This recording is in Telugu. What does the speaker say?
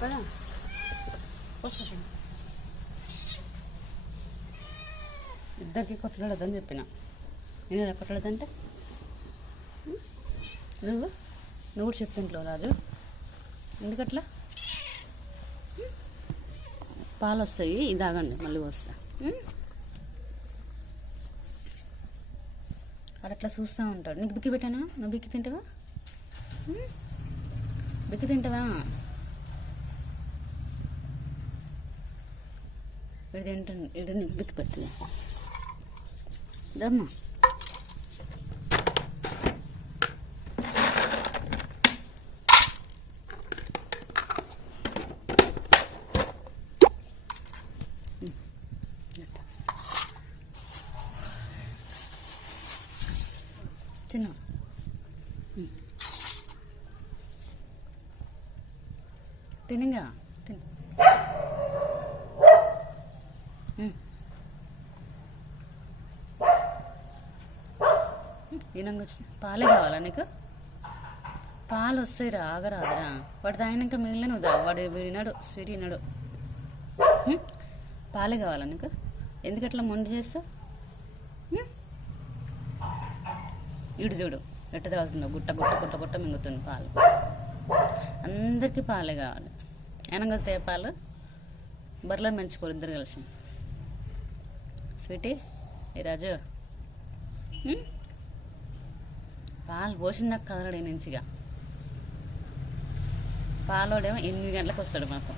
కదా వస్తుంది ఇద్దరికి కొట్టలేదని చెప్పిన. నేను ఎలా కొట్టలేదంటే? ఉమ్? నువ్వు? నువ్వు కూడా చెప్తుంటావు రాజు. ఎందుకట్లా? ఉమ్? పాలు వస్తాయి ఇది మళ్ళీ వస్తా. వాడు అట్లా చూస్తూ ఉంటాడు. నీకు బిక్కి పెట్టానా? నువ్వు బిక్కి తింటావా? బిక్కి తింటావా? ఇది తింటాను. ఇది నీకు బిక్కి పెడుతుంది దమ్మా చిన్న తినగా? తిను. ఈనంగా పాలే కావాలా నీకు? పాలు వస్తాయి రా ఆగరాదురా. వాడు తాగినాక మిగిలిన నువ్వు వాడు వినాడు స్వీట్ వినాడు పాలే కావాలా నీకు? ఎందుకట్లా ముందు మొండి చేస్తావు? ఇడు చూడు ఎట్ట తాగుతుందో గుట్ట గుట్ట గుట్ట గుట్ట మింగుతుంది పాలు. అందరికీ పాలే కావాలి. ఏనంగా పాలు? బర్రెలను పెంచుకోరు ఇద్దరు కలిసి. స్వీటీ ఏ రాజు? పాలు పోసిందాక కదలడు ఈ నుంచిగా పాలోడేమో ఎనిమిది గంటలకు వస్తాడు మాకు